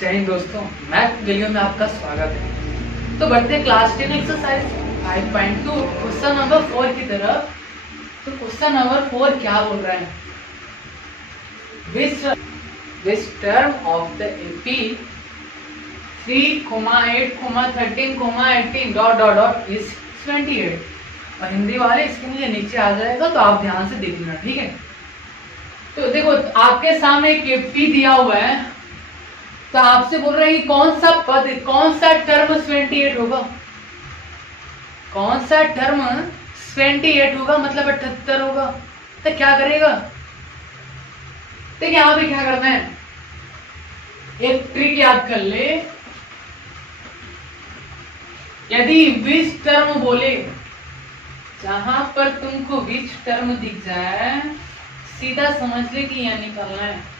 जय हिंद दोस्तों, math video में आपका स्वागत है। तो बढ़ते हैं क्लास 10 एक्सरसाइज 5.2 क्वेश्चन नंबर 4 की तरफ। तो क्वेश्चन नंबर 4 क्या बोल रहा है? Which term of the AP 3, 8, 13, 18 dot dot dot is 28। और हिंदी वाले इसके लिए नीचे आ जाएगा, तो आप ध्यान से देखना, ठीक है। तो देखो आपके सामने एक एपी दिया हुआ है, तो आपसे बोल रहे हैं कि कौन सा पद, कौन सा टर्म 28 होगा, कौन सा टर्म 28 होगा, मतलब 78 होगा। तो क्या करेगा? देखिए यहां पे क्या करना है, एक ट्रिक याद कर ले। यदि विच टर्म बोले, जहां पर तुमको विच टर्म दिख जाए, सीधा समझ ले कि यह निकलना है।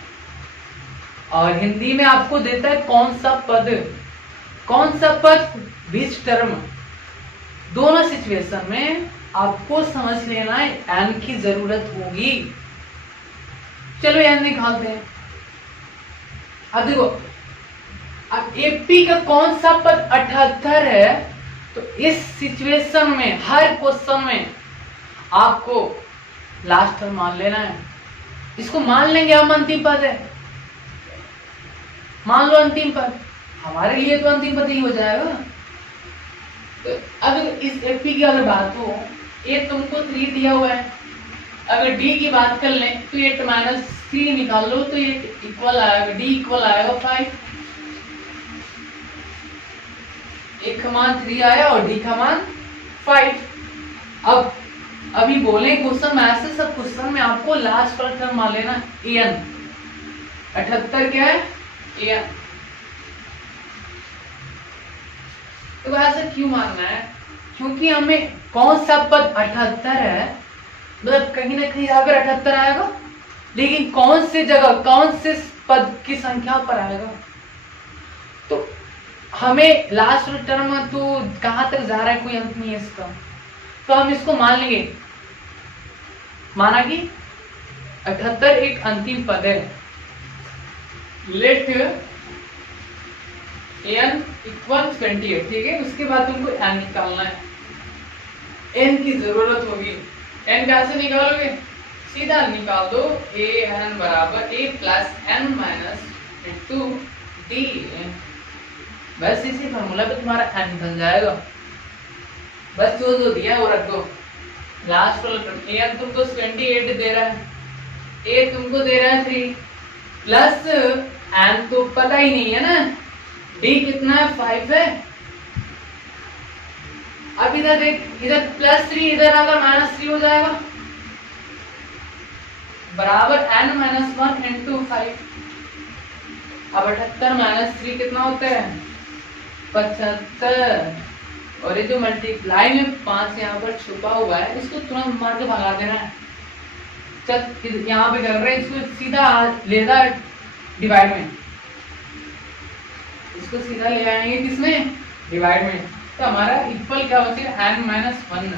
और हिंदी में आपको देता है कौन सा पद, कौन सा पद, विच टर्म। दोनों सिचुएशन में आपको समझ लेना है एन की जरूरत होगी। चलो एन निकालते हैं। अब देखो, अब एपी का कौन सा पद 78 है, तो इस सिचुएशन में हर क्वेश्चन में आपको लास्ट टर्म मान लेना है। इसको मान लेंगे हम अंतिम पद है, मान लो अंतिम पद, हमारे लिए तो अंतिम पद ही हो जाएगा। तो अब इस एपी की अगर बात हो, ए तुमको 3 दिया हुआ है, अगर डी की बात कर लें तो 8 माइनस 3 निकाल लो, तो ये इक्वल आएगा, डी इक्वल आएगा 5। ए का मान 3 आया और डी का मान 5। अब अभी बोले क्वेश्चन में, ऐसे सब क्वेश्चन में आपको लास्ट वाला टर्म मान लेना एन। 78 क्या है? एन। तो ऐसा क्यों मानना है? क्योंकि हमें कौन सा पद 78 है, मतलब कहीं ना कहीं अगर 78 आएगा, लेकिन कौन सी जगह, कौन से पद की संख्या पर आएगा। तो हमें लास्ट टर्म तो कहां तक जा रहा है, कोई अंत नहीं है इसका, तो हम इसको मान लेंगे, माना कि 78 एक अंतिम पद है। लेट एन इक्वल 28, ठीक है। उसके बाद तुमको एन निकालना है, एन की जरूरत होगी। एन कैसे निकालोगे? सीधा निकाल दो, ए एन बराबर A plus N minus into D. बस इसी फॉर्मूला पे तुम्हारा एन बन जाएगा। बस जो दिया है वो रख दो। लास्ट वाला ए तुमको 28 दे रहा है, ए तुमको दे रहा है 3, प्लस एन तो पता ही नहीं है ना, डी कितना है? 5 है। अब इधर देख, इधर +3, इधर अगर -3 हो जाएगा, बराबर n माइनस 1 इंटू 5। अब 78 माइनस 3 कितना होता है? 75। और ये जो मल्टीप्लाई में 5 यहाँ पर छुपा हुआ है, इसको तुरंत मार के भगा देना है। चल यहाँ पे कर रहे हैं, इसको सीधा लेना डिवाइड में, इसको सीधा ले आएंगे किसमें? डिवाइड में। तो हमारा इक्वल क्या बचेगा? n minus 1,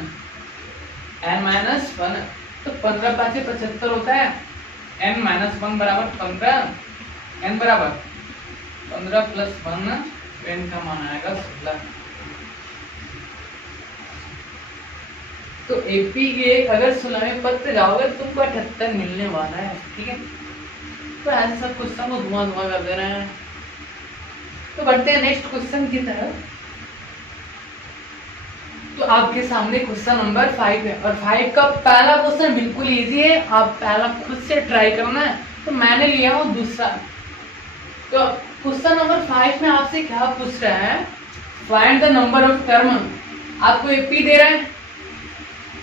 n minus 1। तो 15 5 75 होता है, n माइनस 1 बराबर 15, n बराबर 15 प्लस 1, n का मान आएगा 16। तो एपी के अगर 16वें पद पे जाओगे तो तुमको 78 मिलने वाला है, ठीक है। तो ऐसे सब क्वेश्चन को धुआं धुआं कर देना है। तो बढ़ते हैं नेक्स्ट क्वेश्चन की तरफ। तो आपके सामने क्वेश्चन नंबर 5 है, और 5 का पहला क्वेश्चन बिल्कुल इजी है, आप पहला खुद से ट्राई करना है। तो मैंने लिया हूं दूसरा। तो क्वेश्चन नंबर 5 में आपसे क्या पूछ रहा है? Find the number of term. आपको एपी दे रहा है,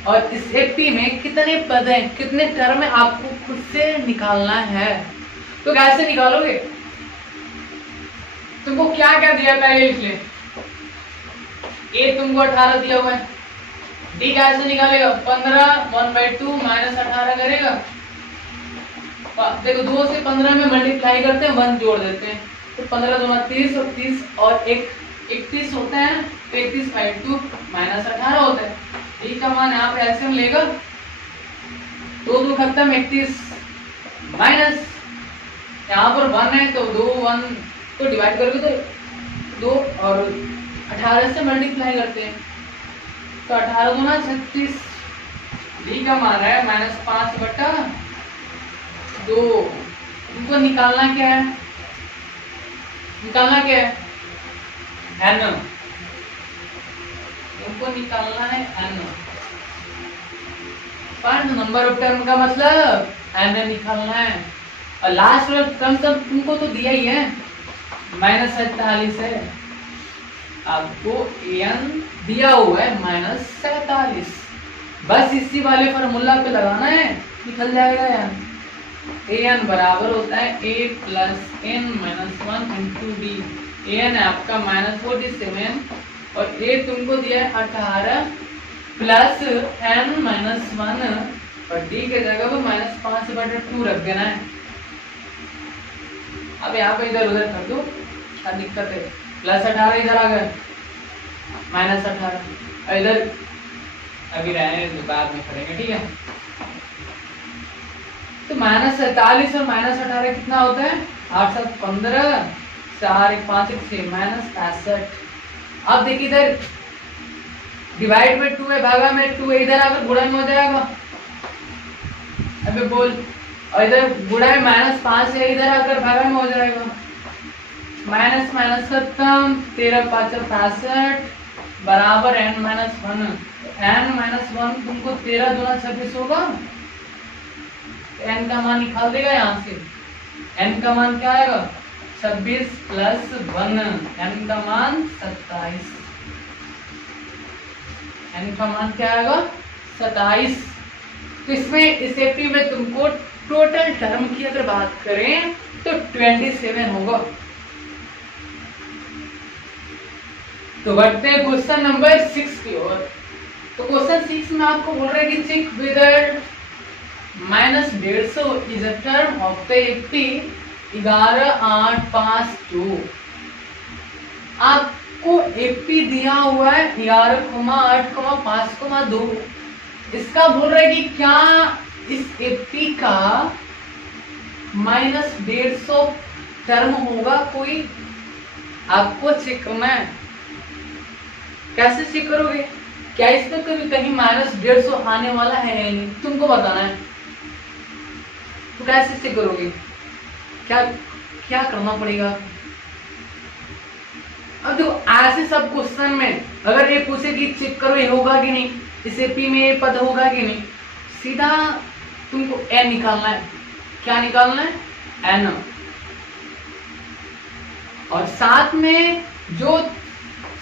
और इस एपी में कितने पद हैं, कितने टर्म है, आपको खुद से निकालना है। तो कैसे निकालोगे? तुमको क्या क्या दिया पहले लिख ले। ए तुमको 18 दिया हुआ है, डी कैसे निकालेगा? 15 1/2 माइनस 18 करेगा। देखो 2 से 15 में मल्टीप्लाई करते हैं, 1 जोड़ देते हैं, तो 15 दूना 30 और 30 और 1 31 होता है, तो 31/2 माइनस 18 होता है। डी का मान यहाँ पे ऐसे लेगा, 2 2 खत्म, 31 माइनस यहाँ पर 1 है, तो 2 1 तो डिवाइड करोगे तो 2 और 18 से मल्टीप्लाई करते हैं तो 18 दूना 36। डी का मान है -5/2। इनको निकालना क्या है? निकालना क्या है? n। इनको निकालना है n। Find number of term का मतलब n निकालना है। और लास्ट वाला टर्म तब तुमको तो दिया ही है, -47 है। आपको n दिया हुआ है -47, बस इसी वाले फॉर्मूला पे लगाना है, निकल जाएगा n। an बराबर होता है a + n-1 × d। an है आपका -47 और a तुमको दिया है 18 प्लस n-1 और d के जगह पे -5/2 रख देना है। अब यहाँ पे इधर उधर कर दो, क्या दिक्कत है? +18 इधर आ गया, -18 इधर अभी रहने दो, बाद में करेंगे, ठीक है। तो -47 और -18 कितना होता है? 8 7 15, 4 1 5 1 6, -65। अब देखिए इधर डिवाइड में 2 है, भागा में 2 है, इधर आकर गुणा में हो जाएगा। अबे बोल, और इधर गुणा में -5 है, इधर आकर भागा में हो जाएगा। माइनस माइनस खत्म, 13 5 65 बराबर n-1। n-1 तुमको 13 दूना 26 होगा, n का मान निकाल देगा यहाँ से। n का मान क्या आएगा? 26 + 1, n का मान 27। n का मान क्या आएगा? 27। तो इसमें इस एपी में तुमको टोटल टर्म की अगर बात करें तो 27 होगा। तो बढ़ते हैं क्वेश्चन नंबर 6 की ओर। तो क्वेश्चन 6 में आपको बोल रहे हैं कि check whether -150 is a term of the AP 11.852। आपको एपी दिया हुआ है 11,8,5,2। इसका बोल रहे हैं कि क्या इस एपी का -150 टर्म होगा कोई? आपको चेक करना है। कैसे चेक करोगे? क्या इसमें कभी कहीं -150 आने वाला है या नहीं, तुमको बताना है। तो कैसे चेक करोगे? क्या क्या करना पड़ेगा? अब देखो, ऐसे सब क्वेश्चन में अगर ये पूछे कि चेक करो ये होगा कि नहीं, इस एपी में ये पद होगा कि नहीं, सीधा तुमको n निकालना है। क्या निकालना है? n। और साथ में जो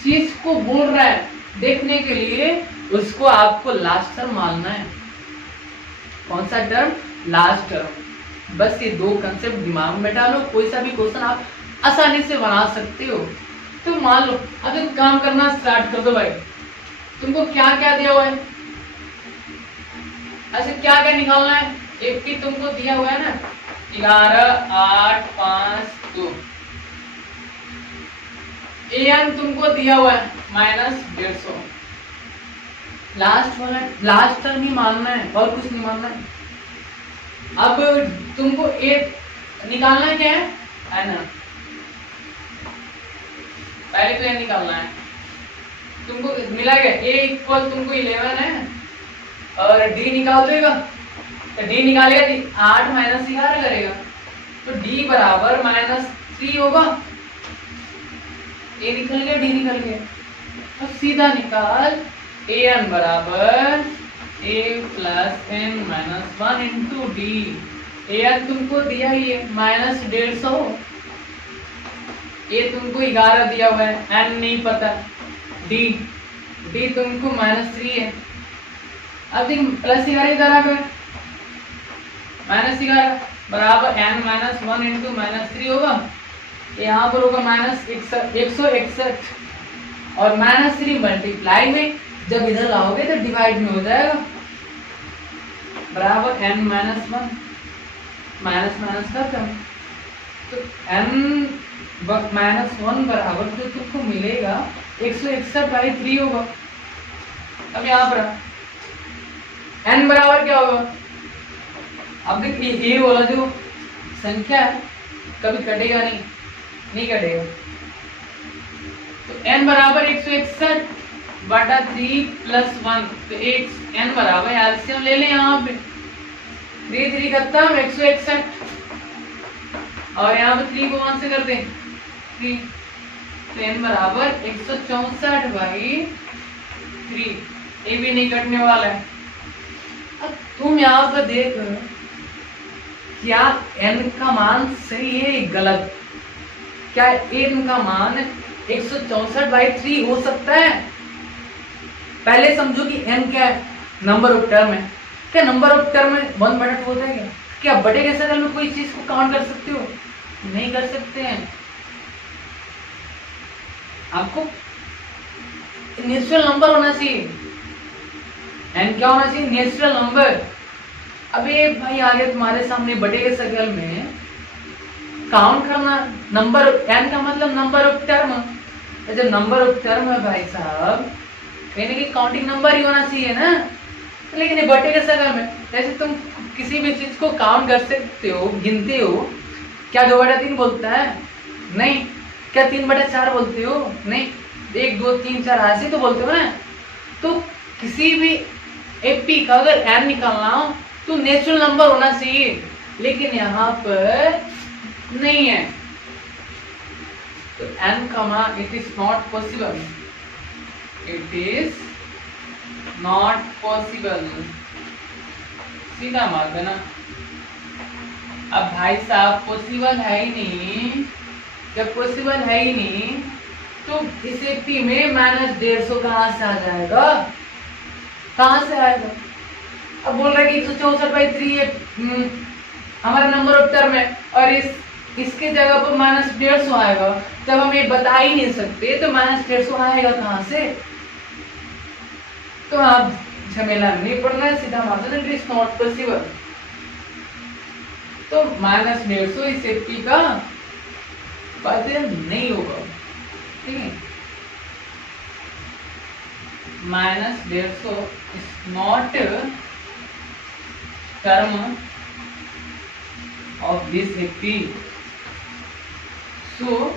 चीज को बोल रहा है देखने के लिए उसको आपको लास्ट टर्म मानना है। कौन सा टर्म? Last term. बस ये दो कंसेप्ट दिमाग में बैठा लो, कोई सा भी क्वेश्चन आप आसानी से बना सकते हो। तो मान लो अब एक काम करना स्टार्ट कर दो भाई। तुमको क्या क्या दिया हुआ है, ऐसे क्या क्या निकालना है? एपी तुमको दिया हुआ है ना 11,8,5,2। an तुमको दिया हुआ है -150। लास्ट टर्म ही मानना है और कुछ नहीं मानना है। अब तुमको a निकालना है, क्या है? n। पहले तो n निकालना है। तुमको मिला क्या? a इक्वल तुमको 11 है और d निकाल देगा। तो d निकालेगा 8 - 11 करेगा, तो d बराबर -3 होगा। ए निकल गया, डी निकल गया। अब सीधा निकाल an बराबर a + n-1 × d। an तुमको दिया ही है -150, a तुमको 11 दिया हुआ है, n नहीं पता, d तुमको -3 है। अब देख +11 इधर आ गया, -11 बराबर n-1 × -3 होगा। यहाँ पर होगा -161 और -3 मल्टीप्लाई में जब इधर लाओगे तो डिवाइड में हो जाएगा, बराबर n-1 माइनस खत्म। तो n-1 बराबर जो तुमको मिलेगा 161/3 होगा। अब यहाँ पर n बराबर क्या होगा? अब देखिए ये वाला जो संख्या है कभी कटेगा नहीं, नहीं कटेगा। तो n बराबर 161 बटा 3 प्लस 1, तो n बराबर एलसीएम ले लें यहाँ पे, 3 3 खत्म, 161 और यहाँ पे 3 को 1 से कर दें 3, तो n बराबर 164 बाई 3, ये भी नहीं कटने वाला है। अब तुम यहाँ पर देख क्या n का मान सही है गलत, क्या n का मान 164 बाई 3 हो सकता है? पहले समझो कि n क्या है, नंबर ऑफ टर्म है। क्या नंबर ऑफ टर्म में 1/2 होता है? क्या बड़े के सर्कल में कोई चीज को काउंट कर सकते हो? नहीं कर सकते हैं। आपको नेचुरल नंबर होना चाहिए, n क्या होना चाहिए? Natural number. अबे भाई आगे तुम्हारे सामने बड़े के सर्कल में काउंट करना, नंबर n का मतलब नंबर ऑफ टर्म, जब नंबर ऑफ टर्म है भाई साहब कहीं ना कहीं काउंटिंग नंबर ही होना चाहिए ना। लेकिन ये बटे के सर्कल में जैसे तुम किसी भी चीज को काउंट कर सकते हो, गिनते हो, क्या 2/3 बोलता है? नहीं। क्या 3/4 बोलते हो? नहीं। 1 2 3 4 ऐसे तो बोलते हो ना। तो किसी भी एपी का अगर n निकालना हो तो नेचुरल नंबर होना चाहिए, लेकिन यहाँ पर नहीं है। तो n कमा it is not possible, it is not possible, सीधा मार देना। अब भाई साहब पॉसिबल है ही नहीं, जब पॉसिबल है ही नहीं तो इस एपी में -150 कहाँ से आ जाएगा? कहाँ से आएगा? अब बोल रहा है कि 164 बाई 3 है हमारा नंबर ऑफ टर्म है और इसके जगह पर -150 आएगा, जब हम ये बता ही नहीं सकते तो -150 आएगा कहाँ से? तो आप झमेला नहीं पड़ना है, सीधा मार देना, इट इज नॉट पॉसिबल। तो -150 इस एपी का बदल नहीं होगा, ठीक है? -150 is not term of this AP, so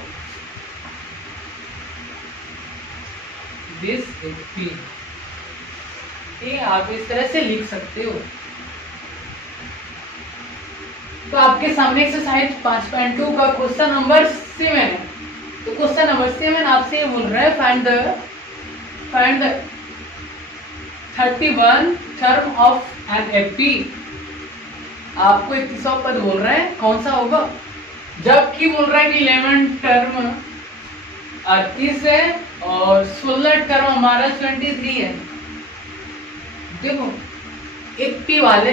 this AP, ये आप इस तरह से लिख सकते हो। तो आपके सामने एक्सरसाइज 5.2 का क्वेश्चन नंबर 7 है। तो क्वेश्चन नंबर 7 आपसे बोल रहा है find the 31 term of an AP. आपको 31वां पद बोल रहा है, कौन सा होगा? जबकि बोल रहा है कि 11 टर्म 38 है और 16 टर्म हमारा 23 है। देखो एपी वाले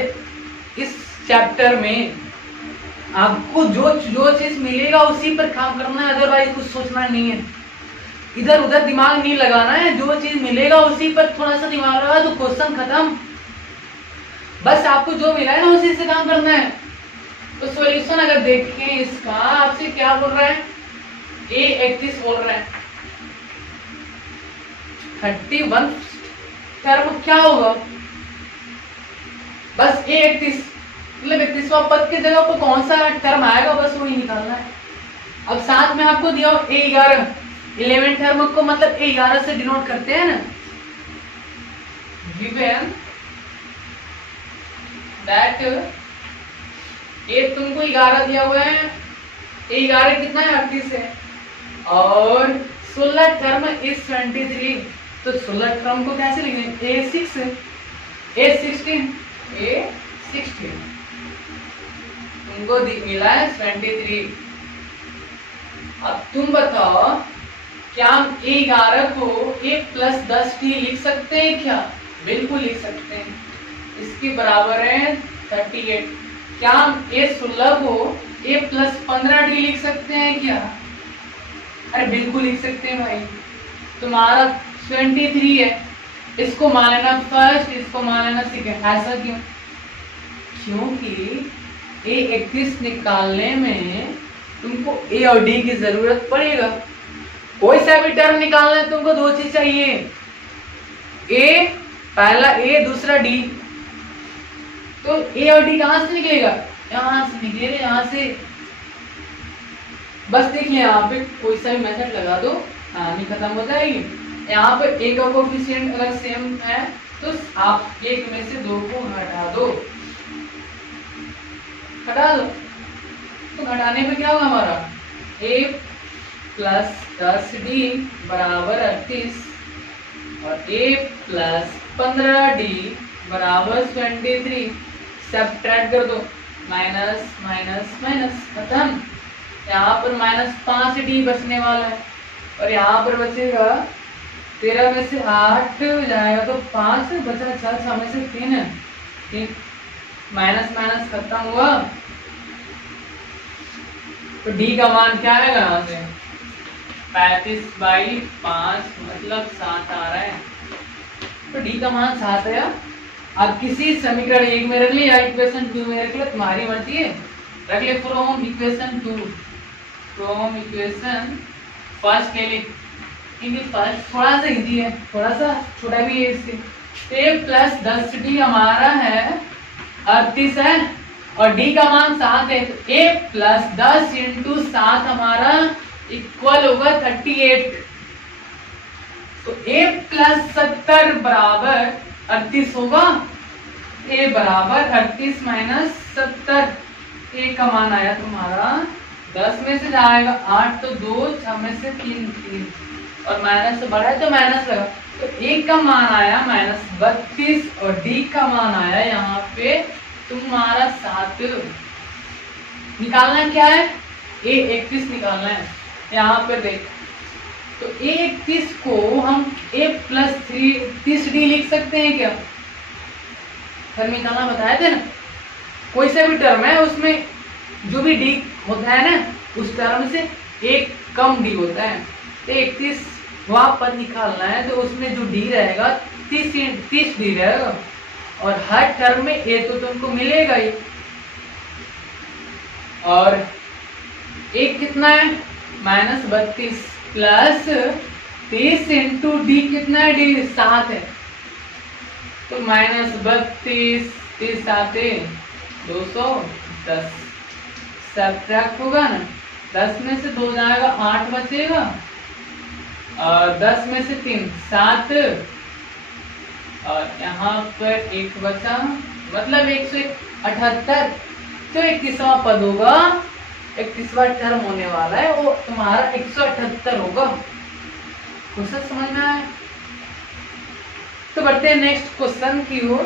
इस चैप्टर में आपको जो चीज मिलेगा उसी पर काम करना है, अदरवाइज कुछ सोचना नहीं है, इधर उधर दिमाग नहीं लगाना है। जो चीज मिलेगा उसी पर थोड़ा सा दिमाग लगा तो क्वेश्चन खत्म। बस आपको जो मिला है ना उसी से काम करना है। तो सॉल्यूशन अगर देखें इसका, आपसे क्या बोल रहा है? A31 बोल रहा है। 31 टर्म क्या होगा? बस A31 मतलब 31वां पद के जगह पर कौन सा टर्म आएगा बस वही निकालना है। अब साथ में आपको दिया A11, 11 टर्म को मतलब A11 से डिनोट करते हैं ना। गिवन दैट ये तुमको 11 दिया हुआ है, 11 कितना है? 38 है और 16 टर्म इज 23। तो 16 टर्म को कैसे लिखेंगे? A16 तुमको मिला है 23। अब तुम बताओ क्या हम A11 को A+10t लिख सकते हैं क्या? बिल्कुल लिख सकते हैं, इसके बराबर है 38। क्या हम A16 को A+15t लिख सकते हैं क्या? अरे बिल्कुल लिख सकते हैं भाई। तुम्हारा 23 है, इसको मान लेना फर्स्ट, इसको मान लेना सेकंड। ऐसा क्यों? क्योंकि A31 निकालने में तुमको A और D की जरूरत पड़ेगा। कोई सा भी टर्म निकालना है तुमको दो चीज चाहिए, A, पहला A दूसरा D। तो A और D कहां से निकलेगा? यहां से निकलेगा, यहां से। बस देखिए यहाँ पे कोई सा भी मेथड लगा दो, कहानी खत्म हो जाएगी। यहाँ पर ए का कोफिशिएंट अगर सेम है तो आप एक में से दो को घटा दो, तो घटाने पे क्या होगा हमारा a प्लस 10d बराबर 38 और a प्लस 15d बराबर 23। सब्ट्रैक्ट कर दो, माइनस माइनस माइनस, खत्म। यहाँ पर -5d बचने वाला है और यहाँ पर बचेगा 13 में से 8 जाएगा तो 5 बचा, 6 में से 3 माइनस माइनस खत्म हुआ। तो d का मान क्या आएगा यहाँ से 35/5 मतलब 7 आ रहा है। तो d का मान 7 है। अब किसी समीकरण 1 में रख ले या इक्वेशन 2 में रख ले, तुम्हारी मर्जी है। रख ले from equation 2, from equation first ले ले, क्योंकि फर्स्ट थोड़ा सा इजी है, थोड़ा सा छोटा भी है इससे। तो a प्लस 10d हमारा है 38 है और d का मान 7 है, तो a प्लस 10 इंटू 7 हमारा इक्वल होगा 38। तो a प्लस 70 बराबर 38 होगा। a बराबर 38 माइनस 70, a का मान आया तुम्हारा 10 में से जाएगा 8 तो 2, 6 में से 3 और माइनस से बड़ा है तो माइनस लगा। तो a का मान आया -32 और d का मान आया यहाँ पे तुम्हारा 7। निकालना क्या है, a 31 निकालना है। यहाँ पे देख, तो a 31 को हम a प्लस 30d लिख सकते हैं क्या? सर निकालना बताए थे ना, कोई सा भी टर्म है उसमें जो भी d होता है ना, उस टर्म से एक कम d होता है। तो 31 वहां पर निकालना है तो उसमें जो d रहेगा 30 d रहेगा और हर टर्म में a तो तुमको मिलेगा ही। और एक कितना है -32 प्लस 30 इंटू डी कितना है, डी 7 है, तो -32 30 7 210 सब्ट्रैक्ट होगा ना, 10 में से 2 जाएगा 8 बचेगा और 10 में से 3 7 और यहाँ पर 1 बचा, मतलब 178। तो 31वां पद होगा, 31वां टर्म होने वाला है, वो तुम्हारा 178 होगा। क्वेश्चन समझ में आया? तो बढ़ते हैं नेक्स्ट क्वेश्चन की ओर।